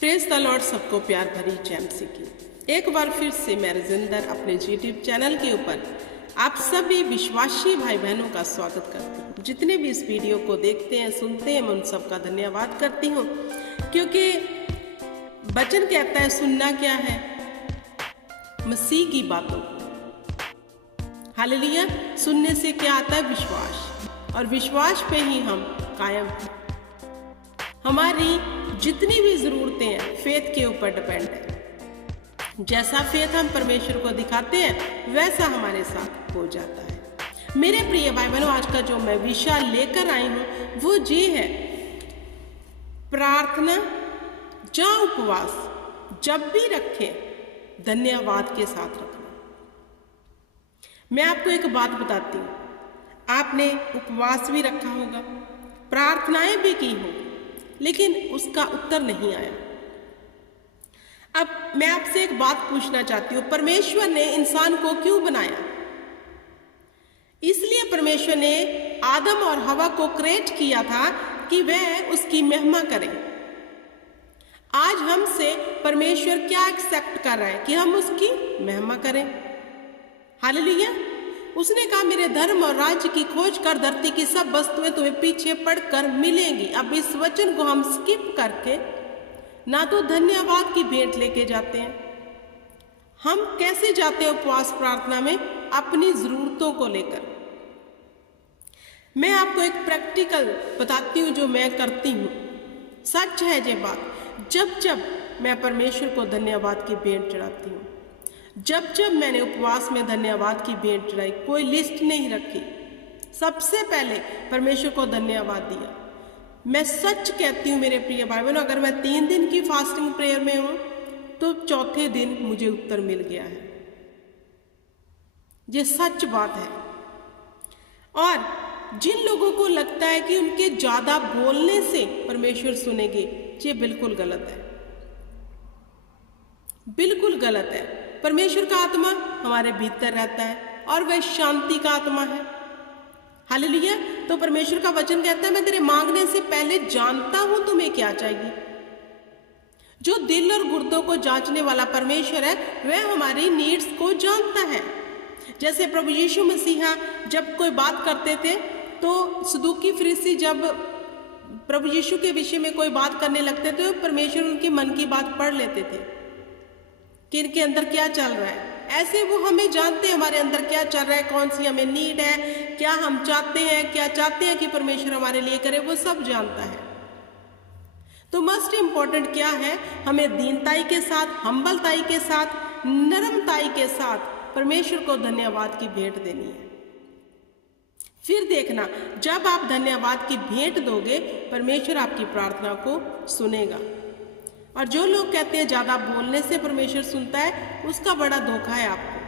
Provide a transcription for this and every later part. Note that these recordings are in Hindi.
Praise the Lord. सबको प्यार भरी जय मसीह की एक बार फिर से मैं रजिंदर अपने यूट्यूब चैनल के ऊपर आप सभी विश्वासी भाई बहनों का स्वागत करती हूँ। जितने भी इस वीडियो को देखते हैं सुनते हैं मैं उन सबका धन्यवाद करती हूँ, क्योंकि वचन कहता है सुनना क्या है, मसीह की बातों को। हालेलुया। सुनने से क्या आता है? विश्वास, और विश्वास पे ही हम कायम हैं। हमारी जितनी भी ज़रूरतें हैं फेथ के ऊपर डिपेंड है। जैसा फेथ हम परमेश्वर को दिखाते हैं वैसा हमारे साथ हो जाता है। मेरे प्रिय भाई बहनों, आज का जो मैं विषय लेकर आई हूँ वो ये है, प्रार्थना या उपवास जब भी रखें धन्यवाद के साथ रखना। मैं आपको एक बात बताती हूँ, आपने उपवास भी रखा होगा, प्रार्थनाएं भी की होगी, लेकिन उसका उत्तर नहीं आया। अब मैं आपसे एक बात पूछना चाहती हूँ, परमेश्वर ने इंसान को क्यों बनाया? इसलिए परमेश्वर ने आदम और हवा को क्रिएट किया था कि वह उसकी महिमा करें। आज हमसे परमेश्वर क्या एक्सेप्ट कर रहा है कि हम उसकी महिमा करें। हालेलुया। उसने कहा मेरे धर्म और राज्य की खोज कर धरती की सब वस्तुएं तुम्हें पीछे पड़कर मिलेंगी। अब इस वचन को हम स्किप करके ना तो धन्यवाद की भेंट लेके जाते हैं। हम कैसे जाते हैं उपवास प्रार्थना में? अपनी जरूरतों को लेकर। मैं आपको एक प्रैक्टिकल बताती हूँ जो मैं करती हूँ। सच है ये बात। जब जब मैं परमेश्वर को धन्यवाद की भेंट चढ़ाती हूँ, जब जब मैंने उपवास में धन्यवाद की भेंट चढ़ाई, कोई लिस्ट नहीं रखी, सबसे पहले परमेश्वर को धन्यवाद दिया। मैं सच कहती हूँ मेरे प्रिय भाई बहनों, अगर मैं 3 दिन की फास्टिंग प्रेयर में हूँ तो चौथे दिन मुझे उत्तर मिल गया है। ये सच बात है। और जिन लोगों को लगता है कि उनके ज्यादा बोलने से परमेश्वर सुनेंगे, ये बिल्कुल गलत है, बिल्कुल गलत है। परमेश्वर का आत्मा हमारे भीतर रहता है और वह शांति का आत्मा है। हालेलुया। तो परमेश्वर का वचन कहता है मैं तेरे मांगने से पहले जानता हूं तुम्हें क्या चाहिए। जो दिल और गुर्दों को जांचने वाला परमेश्वर है वह हमारी नीड्स को जानता है। जैसे प्रभु यीशु मसीहा जब कोई बात करते थे तो सदूकी फरीसी जब प्रभु यीशु के विषय में कोई बात करने लगते थे तो परमेश्वर उनकी मन की बात पढ़ लेते थे कि इनके अंदर क्या चल रहा है। ऐसे वो हमें जानते हैं हमारे अंदर क्या चल रहा है, कौन सी हमें नीड है, क्या हम चाहते हैं, क्या चाहते हैं कि परमेश्वर हमारे लिए करे, वो सब जानता है। तो मस्ट इम्पोर्टेंट क्या है? हमें दीनताई के साथ, हम्बलताई के साथ, नरमताई के साथ परमेश्वर को धन्यवाद की भेंट देनी है। फिर देखना, जब आप धन्यवाद की भेंट दोगे परमेश्वर आपकी प्रार्थना को सुनेगा। और जो लोग कहते हैं ज्यादा बोलने से परमेश्वर सुनता है, उसका बड़ा धोखा है आपको।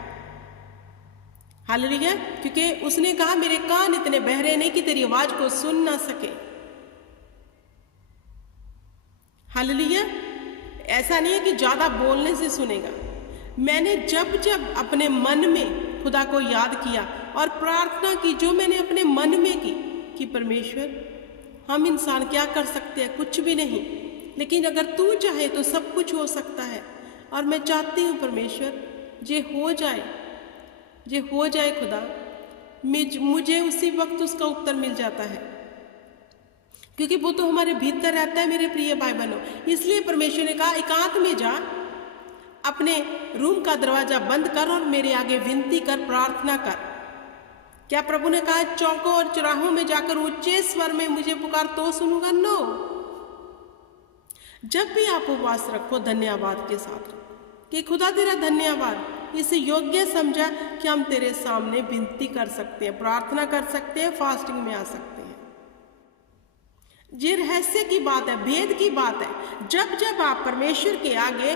हालेलुया। क्योंकि उसने कहा मेरे कान इतने बहरे नहीं कि तेरी आवाज को सुन ना सके। हालेलुया। ऐसा नहीं है कि ज्यादा बोलने से सुनेगा। मैंने जब जब अपने मन में खुदा को याद किया और प्रार्थना की, जो मैंने अपने मन में की कि परमेश्वर हम इंसान क्या कर सकते हैं, कुछ भी नहीं, लेकिन अगर तू चाहे तो सब कुछ हो सकता है। और मैं चाहती हूँ परमेश्वर ये हो जाए, ये हो जाए खुदा। मुझे उसी वक्त उसका उत्तर मिल जाता है, क्योंकि वो तो हमारे भीतर रहता है मेरे प्रिय भाई बहनों। इसलिए परमेश्वर ने कहा एकांत में जा, अपने रूम का दरवाजा बंद कर और मेरे आगे विनती कर, प्रार्थना कर। क्या प्रभु ने कहा चौकों और चौराहों में जाकर ऊंचे स्वर में मुझे पुकार तो सुनूंगा? नो। जब भी आप उपवास रखो धन्यवाद के साथ रखो कि खुदा तेरा धन्यवाद, इसे योग्य समझा कि हम तेरे सामने विनती कर सकते हैं, प्रार्थना कर सकते हैं, फास्टिंग में आ सकते हैं। ये रहस्य की बात है, भेद की बात है। जब जब आप परमेश्वर के आगे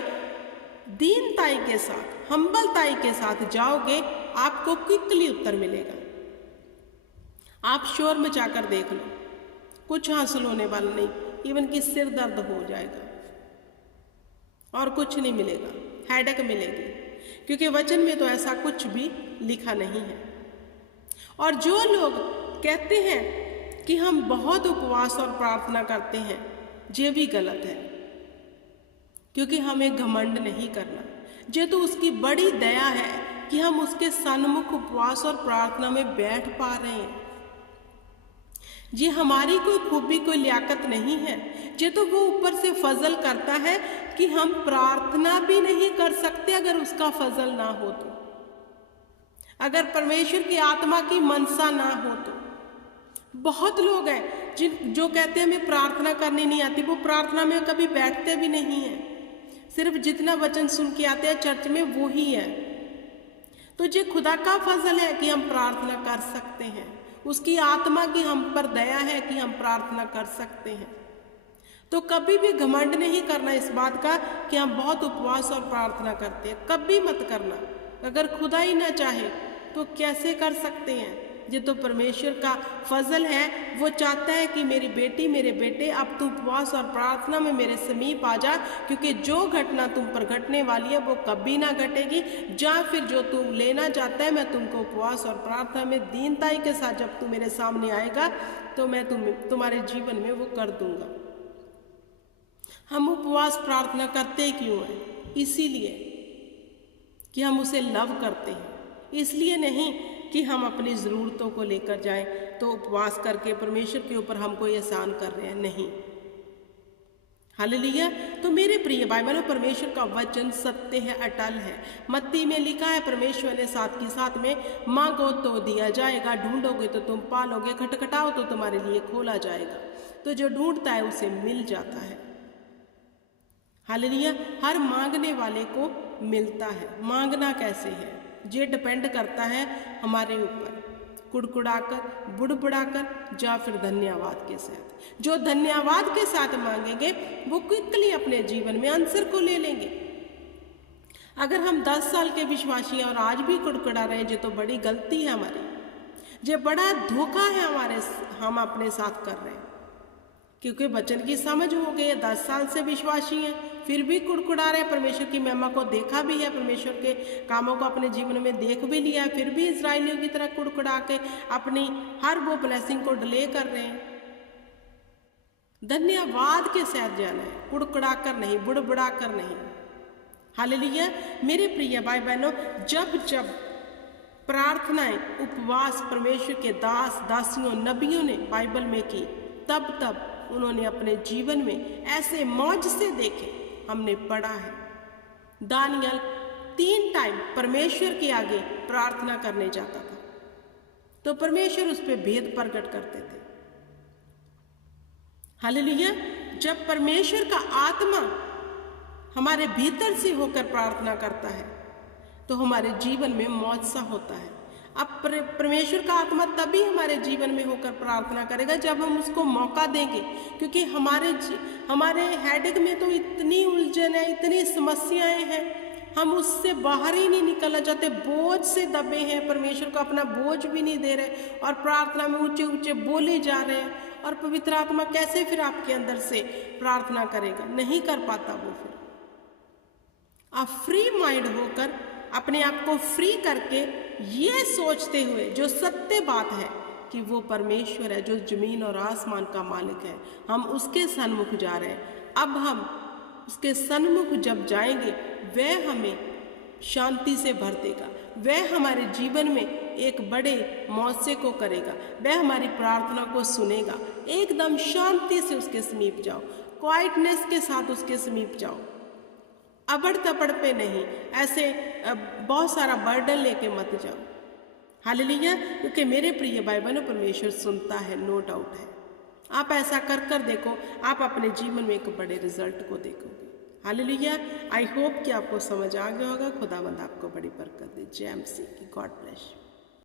दीनताई के साथ, हम्बलताई के साथ जाओगे, आपको क्विकली उत्तर मिलेगा। आप शोर में जाकर देख लो, कुछ हासिल होने वाला नहीं, इवन कि सिर दर्द हो जाएगा और कुछ नहीं मिलेगा, हेडेक मिलेगी, क्योंकि वचन में तो ऐसा कुछ भी लिखा नहीं है। और जो लोग कहते हैं कि हम बहुत उपवास और प्रार्थना करते हैं, ये भी गलत है। क्योंकि हमें घमंड नहीं करना। ये तो उसकी बड़ी दया है कि हम उसके सन्मुख उपवास और प्रार्थना में बैठ पा रहे हैं। ये हमारी कोई खूबी, कोई लियाकत नहीं है। ये तो वो ऊपर से फजल करता है कि हम प्रार्थना भी नहीं कर सकते अगर उसका फजल ना हो तो, अगर परमेश्वर की आत्मा की मनसा ना हो तो। बहुत लोग हैं जो कहते हैं हमें प्रार्थना करनी नहीं आती, वो प्रार्थना में कभी बैठते भी नहीं है, सिर्फ जितना वचन सुन के आते हैं चर्च में वो ही है। तो ये खुदा का फजल है कि हम प्रार्थना कर सकते हैं, उसकी आत्मा की हम पर दया है कि हम प्रार्थना कर सकते हैं। तो कभी भी घमंड नहीं करना इस बात का कि हम बहुत उपवास और प्रार्थना करते हैं, कभी मत करना। अगर खुदा ही ना चाहे तो कैसे कर सकते हैं? ये तो परमेश्वर का फजल है। वो चाहता है कि मेरी बेटी, मेरे बेटे, अब तू उपवास और प्रार्थना में मेरे समीप आ जा, क्योंकि जो घटना तुम पर घटने वाली है वो कभी ना घटेगी। या फिर जो तू लेना चाहता है, मैं तुमको उपवास और प्रार्थना में दीनताई के साथ जब तू मेरे सामने आएगा तो मैं तुम्हारे जीवन में वो कर दूंगा। हम उपवास प्रार्थना करते क्यों हैं? इसीलिए कि हम उसे लव करते हैं, इसलिए नहीं कि हम अपनी ज़रूरतों को लेकर जाएं तो उपवास करके परमेश्वर के ऊपर हम कोई एहसान कर रहे हैं, नहीं। हालेलुया। तो मेरे प्रिय भाई बहनों, परमेश्वर का वचन सत्य है, अटल है। मत्ती में लिखा है, परमेश्वर ने साथ ही साथ में, मांगो तो दिया जाएगा, ढूंढोगे तो तुम पालोगे, खटखटाओ तो तुम्हारे लिए खोला जाएगा। तो जो ढूंढता है उसे मिल जाता है। हालेलुया। हर मांगने वाले को मिलता है। मांगना कैसे है ये डिपेंड करता है हमारे ऊपर, कुड़कुड़ाकर, बुड़बुड़ाकर, या फिर धन्यवाद के साथ। जो धन्यवाद के साथ मांगेंगे वो क्विकली अपने जीवन में आंसर को ले लेंगे। अगर हम 10 साल के विश्वासी हैं और आज भी कुड़कुड़ा रहे हैं, ये तो बड़ी गलती है हमारी, ये बड़ा धोखा है हम अपने साथ कर रहे हैं। क्योंकि वचन की समझ हो गई है, 10 साल से विश्वासी हैं, फिर भी कुड़कुड़ा रहे। परमेश्वर की महिमा को देखा भी है, परमेश्वर के कामों को अपने जीवन में देख भी लिया, फिर भी इजराइलियों की तरह कुड़कुड़ा के अपनी हर वो ब्लेसिंग को डिले कर रहे हैं। धन्यवाद के साथ जाना है, कुड़कुड़ा कर नहीं, बुड़बुड़ा कर नहीं। हालेलुया। मेरे प्रिय भाई बहनों, जब जब प्रार्थनाएं, उपवास परमेश्वर के दास दासियों, नबियों ने बाइबल में की, तब तब उन्होंने अपने जीवन में ऐसे मौजज़े देखे, हमने पढ़ा है। दानियल 3 टाइम परमेश्वर के आगे प्रार्थना करने जाता था तो परमेश्वर उस पर भेद प्रकट करते थे। हालेलुया। जब परमेश्वर का आत्मा हमारे भीतर से होकर प्रार्थना करता है तो हमारे जीवन में मौजज़ा होता है। अब परमेश्वर का आत्मा तभी हमारे जीवन में होकर प्रार्थना करेगा जब हम उसको मौका देंगे, क्योंकि हमारे हेडेक में तो इतनी उलझन है, इतनी समस्याएं हैं, हम उससे बाहर ही नहीं निकलना चाहते, बोझ से दबे हैं, परमेश्वर को अपना बोझ भी नहीं दे रहे और प्रार्थना में ऊंचे ऊंचे बोले जा रहे हैं। और पवित्र आत्मा कैसे फिर आपके अंदर से प्रार्थना करेगा? नहीं कर पाता वो। फिर आप फ्री माइंड होकर, अपने आप को फ्री करके, ये सोचते हुए जो सत्य बात है कि वो परमेश्वर है जो जमीन और आसमान का मालिक है, हम उसके सन्मुख जा रहे हैं। अब हम उसके सन्मुख जब जाएंगे वह हमें शांति से भर देगा, वह हमारे जीवन में एक बड़े मौजे को करेगा, वह हमारी प्रार्थना को सुनेगा। एकदम शांति से उसके समीप जाओ, क्वाइटनेस के साथ उसके समीप जाओ, अबड़ तबड़ पे नहीं, ऐसे बहुत सारा बर्डन लेके मत जाओ। हालेलुया। क्योंकि मेरे प्रिय भाई बहनों, परमेश्वर सुनता है, नो डाउट है। आप ऐसा कर कर देखो, आप अपने जीवन में एक बड़े रिजल्ट को देखोगे। हालेलुया। आई होप कि आपको समझ आ गया होगा। खुदावंद आपको बड़ी बरकत दे। जय मसीह की। God bless you.